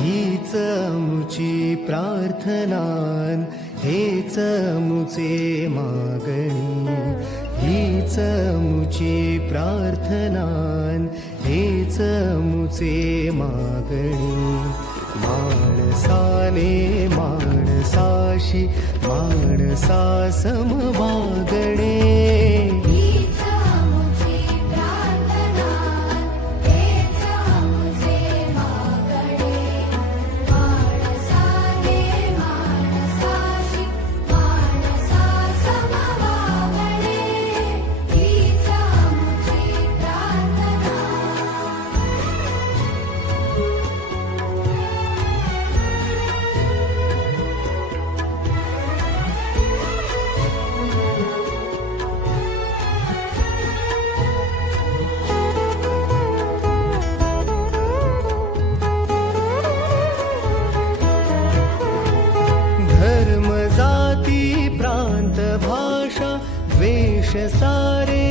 हीच मुची प्रार्थनान, हेच मुचे मागणी. हीच मुची प्रार्थनान, हेच मुचे मागणी. माणसाने माणसाशी माणसा सम वागणे. धर्म जाती प्रांत भाषा द्वेष सारे